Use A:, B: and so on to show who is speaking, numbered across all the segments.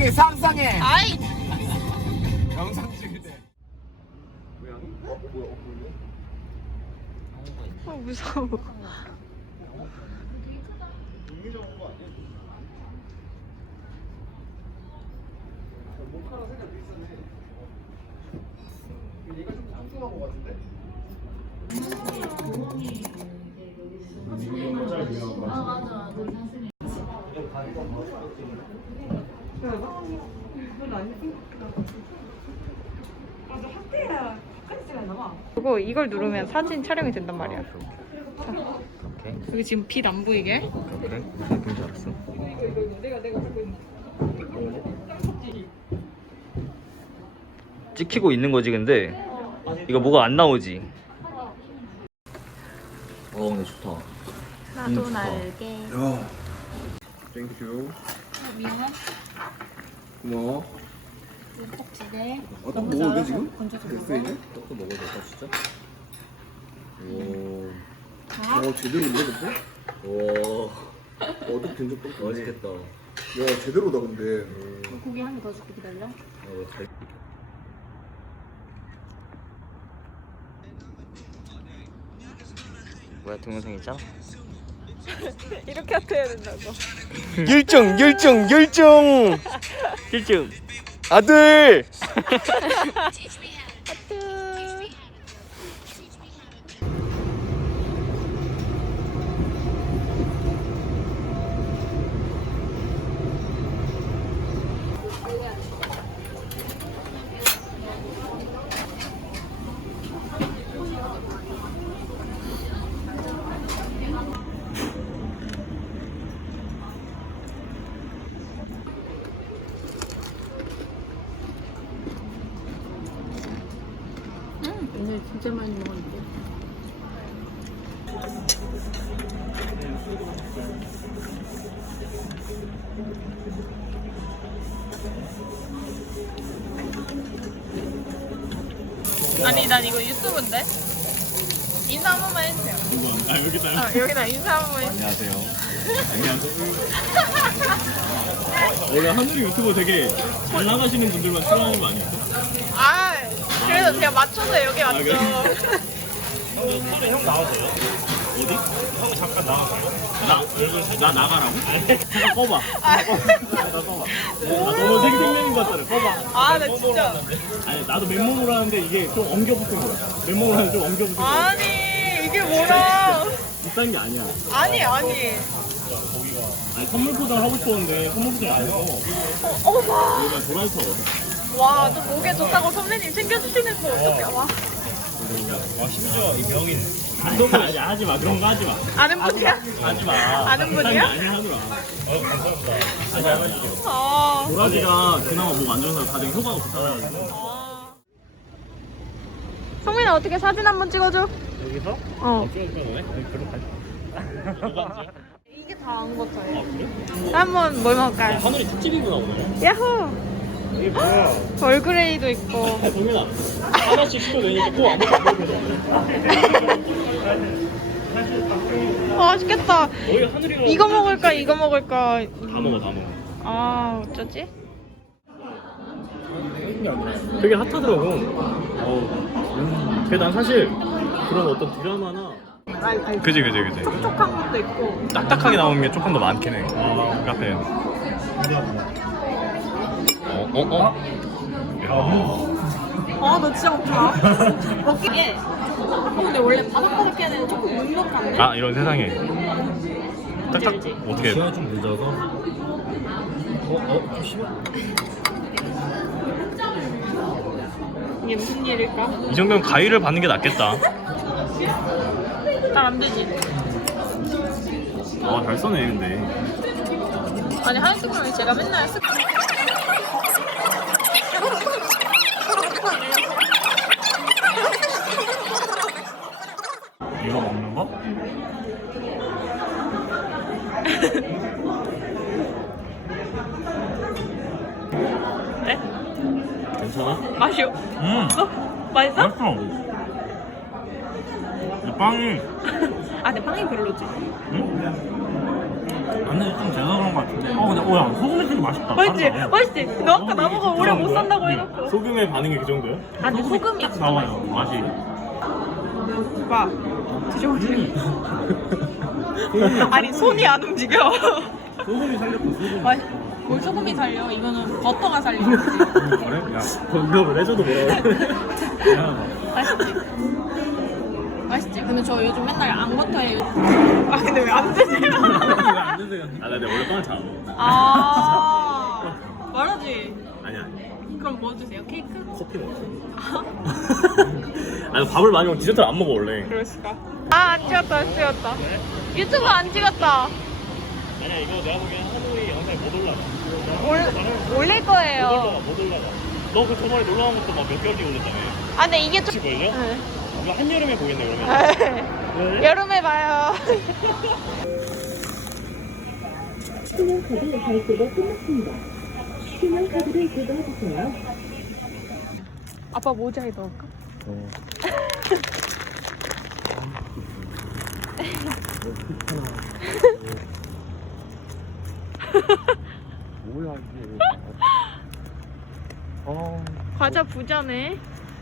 A: 상상해.
B: 아이.
A: 영상 찍을 때.
C: 고양이? 뭐야?
B: 무서워.
C: 이미 적은 거 아니야? 모카랑 색깔 비슷하네. 얘가 좀 뚱뚱한 거 같은데?
B: 그리고 이걸 누르면 사진 촬영이 된단 말이야. 자,
A: 오케이.
B: 여기 지금 빛 안 보이게.
A: 그래? 무슨 줄 알았어. 찍히고 있는 거지 근데 이거 뭐가 안 나오지. 근데 좋다.
B: 나도 날개.
C: 야, 땡큐.
B: 미안.
C: 고마워.
B: 꼭지게.
C: 딱 먹어도 돼 지금?
B: 건져서
C: 됐어 이제?
A: 떡도 먹어도 될까 진짜?
C: 제대로인데 근데?
A: 오.
C: 어떻게 된적 떡
A: 맛있겠다.
C: 야 제대로다 근데.
B: 고기 한 개 더 줄게 기다려.
A: 뭐야 동영상 있잖아?
B: 이렇게 해야 된다고.
A: 열정 아들.
B: 오늘 진짜 많이 먹었는데. 아니 난 이거 유튜브인데 인사 한 번만 해주세요.
D: 이건 여기다요?
B: 여기다 인사 한 번만 해주세요.
D: 안녕하세요. 원래 하늘이 유튜버 되게 잘 나가시는 분들만 출연하는 거 아니에요?
B: 아 그래서 제가 맞춰서 여기 왔죠.
D: 그래? 형 나와서요? 어디? 형 잠깐 나와서요? 나 나가라고? 잠깐 꺼봐. 나 꺼봐. 나 너무 생생내는 것 같잖아. 꺼봐.
B: 아 나 진짜
D: 아니 나도 맨몸으로 하는데 이게 좀 엉겨붙은 거야. 맨몸으로 하는데 좀 엉겨붙은 거야.
B: 아니 이게 뭐라.
D: 비싼 게 아니야.
B: 아니
D: 아니 선물 포장 하고 싶었는데 선물 포장 안 했어.
B: 어머
D: 이거 도라이터.
B: 와 또 목에 좋다고 선배님 챙겨주시는 거 어떡해. 와
D: 심지어 이 병인. 아니 하지 마. 그런 거 하지 마.
B: 아는 분이야?
D: 하지 마.
B: 아는 분이야?
D: 아니 하더라. 감사합니다. 아니.
B: 아
D: 도라지가 그나마 목 안 좋은 사람 가장 효과가 좋다고.
B: 성민아 어떻게 사진 한번 찍어줘?
D: 여기서?
B: 어
D: 찍어줄까 너네? 별로 가.
B: 이게 다 안 같아요.
D: 아 그래?
B: 한번 뭘 먹을까요?
D: 하늘이 특집이구나 오늘.
B: 야호
D: 이게 뭐야?
B: 얼그레이도 있고.
D: 동현아 하나씩 시켜내니까 또 아무것도 안
B: 맛있겠다.
D: 너희 하늘이가
B: 이거 먹을까 이거 먹을까.
D: 다 먹어.
B: 아 어쩌지?
D: 되게 핫하더라고. 근데 난 사실 그런 어떤 드라마나 그지
B: 촉촉한 것도 있고.
D: 딱딱하게 나오는 게 조금 더 많긴 해. 카페.
B: 아 나 진짜 먹지 마. 먹기에. 근데 원래 바삭바삭 해야 되는 조금 눅눅한데?
D: 아 이런 세상에. 딱딱
B: 알지?
D: 어떻게 해?
C: 시간 좀 늦어서. 좀 심해.
B: 이게 무슨 일일까?
D: 이 정도면 가위를 받는 게 낫겠다.
B: 잘 안 되지.
D: 잘 써네 근데.
B: 아니 한식물이 제가 맨날
D: 이거 먹는 거?
B: 네?
D: 괜찮아?
B: 맛이요? 맛있어?
D: 맛있어. 이 빵이
B: 아 근데 빵이 별로지.
D: 응? 근데 좀 제가 그런 거 같은데. 근데 야 소금이 되게 맛있다.
B: 맛있지?
D: 다르다.
B: 맛있지? 너 아까 나보고 오래 못 산다고 해놓고.
D: 소금의 반응이 그 정도야?
B: 아니 소금이
D: 딱 나와요 맛이.
B: 오빠 드셔보세요. 아니 손이 안 움직여.
D: 소금이 살렸고 소금.
B: 뭘 소금이 살려? 이거는 버터가 살리는 거지.
D: 그래? 야 건강을 해줘도 뭐라고.
B: 맛있지? 맛있지? 근데 저 요즘 맨날 안 버터예요. 아 근데 왜 안 드세요?
D: 왜안 드세요? 나 원래 빵을 잘 안 먹어.
B: 아 말하지.
D: 아니야.
B: 그럼 뭐 드세요? 케이크?
D: 커피 먹어. 아니 밥을 많이 먹으면 디저트를 안 먹어 원래.
B: 그럴 수가. 안 찍었다. 유튜브 안 찍었다.
D: 아니야 이거 내가 보기엔 하노이 영상에 못 올라가.
B: 올릴 거예요.
D: 못 올라가. 너 그 저번에 놀러 간 것도 막 몇 개월 뒤에 올렸잖아.
B: 아 근데 이게 좀.
D: 걸려?
B: 네.
D: 이거 한여름에 보겠네 그러면.
B: 여름에 봐요.
E: 신용카드 발급가 끝났습니다. 신용카드를 제거해주세요.
B: 아빠 모자에 넣을까?
C: 뭐야 이게.
B: 과자 부자네.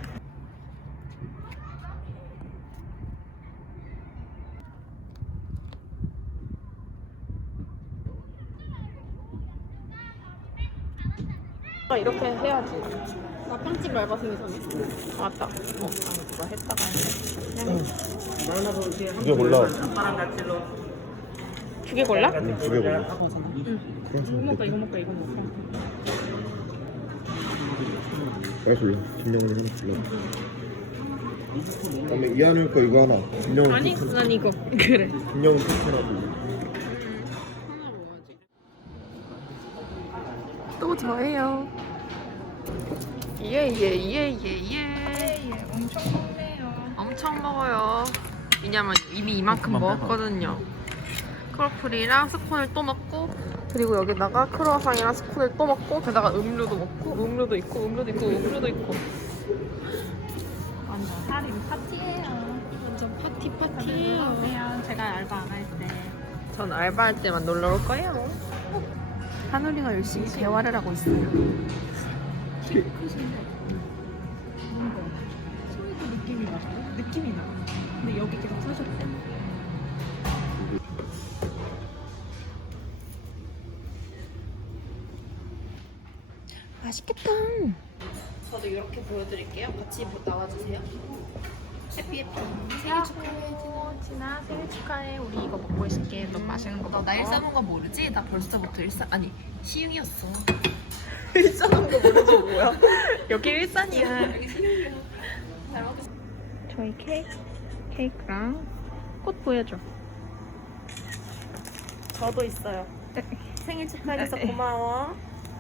B: 이렇게 해야지. 나 빵집 알바생이 전에. 맞다. 그거 했다가
C: 이게 몰라.
B: 두 개 골라?
C: 두개 몰라.
B: 이거 먹까 이거 먹까 이거 먹까.
C: 빨리 골라. 김영훈이 하나 골라. 그다음에 이한울 거 이거 하나. 김영훈
B: 아니 난 이거 그래.
C: 김영훈 코트라고.
B: 또 저예요. 예. 엄청 먹네요. 엄청 먹어요. 왜냐면 이미 이만큼 먹었거든요. 크로플이랑 스콘을 또 먹고 그리고 여기다가 크루아상이랑 스콘을 또 먹고 게다가 음료도 먹고 음료도 있고 완전 살인 파티예요. 완전 파티예요. 제가 알바 안 할 때. 전 알바할 때만 놀러 올 거예요. 하늘이가 열심히 대화를 하고 있어요. 느낌이 나. 근데 여기 계속 사셨대. 맛있겠다. 저도 이렇게 보여드릴게요. 같이 나와주세요. 해피 생일 축하해. 진아 생일 축하해. 우리 이거 먹고 있을게. 너무 맛있는 거. 너 나 일사는 거 모르지? 나 벌써부터 아니 시흥이었어. 일사는 거 모르지 뭐야? 여기 일산이야. 저희 케이크랑 꽃 보여줘. 저도 있어요. 생일 축하해줘서 고마워.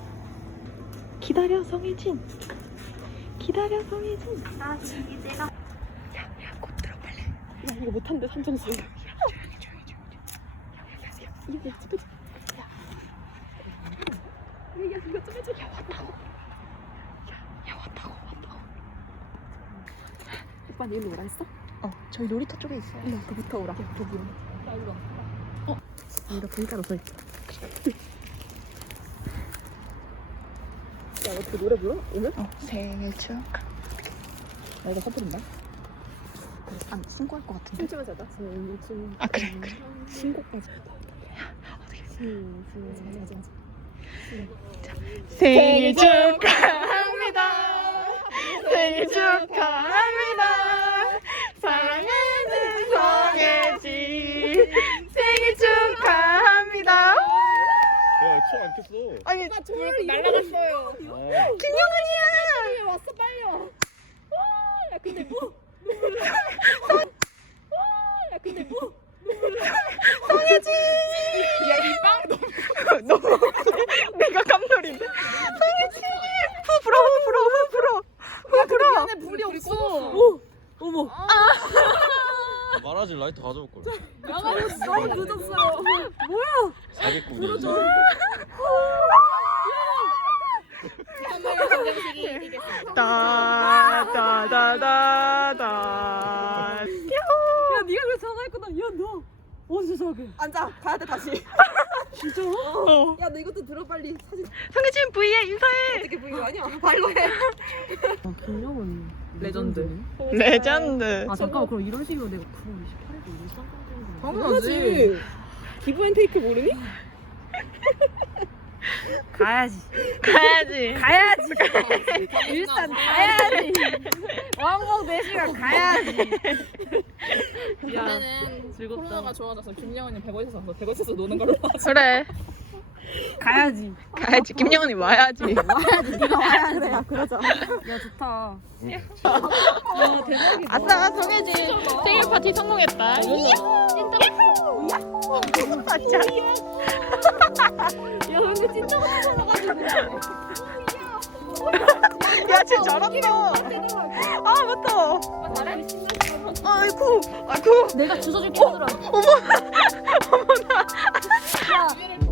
B: 기다려 성혜진. 아 지금 내가. 야 꽃 들어 빨리. 야 이거 못한대 산정수. 조용히. 이거 좀 해줘. 야 이거 좀 해줘. 야 왔다고. 야 왔다고. 오빠 내일 오라 했어? 저희 놀이터 쪽에 있어요. 일로 그부터 오라. 야 여기 오라. 나 일로 와. 이렇게 일자로 서 있자. 야 어떻게 노래 불러? 오늘? 생일 축하. 나 이거 서부른다. 안 신고할 것 같은데. 춤추면 되다. 아 그래. 신고까지. 어떻게? 자, 생일 축하합니다. 생일 축하합니다. 사랑하는 성혜지. 생일 축하합니다.
C: 야춤안 켰어.
B: 아니 나 졸리 날라갔어요. 김영은이야. 왔어 빨리 와. 야 근데 뭐? 성혜지. 야이 빵 너무 내가 깜놀인데. 성혜지. 후 불어. 안에 불이 없어. 오. 어머.
A: 말하지 라이터 가져올 걸.
B: 나가셨어. 늦었어요. 뭐야?
A: 사기꾼.
B: 따다다다다. 야, 네가 왜 전화했구나. 야, 너 어디서 자게? 앉아. 가야 돼 다시.
F: 진짜? 야, 너 이것도 들어 빨리 사진
B: 성규진 V에 인사해.
F: 어떻게 보이는 거 아니야? 발로 해.
G: 김영은
F: 레전드.
B: 레전드.
G: 아 잠깐만 그럼 이런 식으로 내가 9월 28일에 일산 깜짝인 거야.
F: 당연하지. 기브 앤 테이크 모르니?
G: 가야지.
B: 가야지.
G: 가야지. 일산 가야지. 왕복 4시간 가야지.
F: 그때는
G: 즐겁다.
F: 코로나가 좋아져서 김영은이 100원에서 샀어. 100원에서 노는 걸로 하자.
B: 그래.
G: 가야지.
B: 가야지. 김영은이 와야지.
G: 네가 와야지. 그래, 그러자. 야 좋다.
B: 아싸 성혜진 생일 파티 성공했다. 진짜.
F: 야, 근데 진짜 많아가지고.
B: 야, 쟤 잘한다. 아, 맞다. 아이고, 아이고.
G: 내가 주워줄게 하더라.
B: 어머나.
G: 야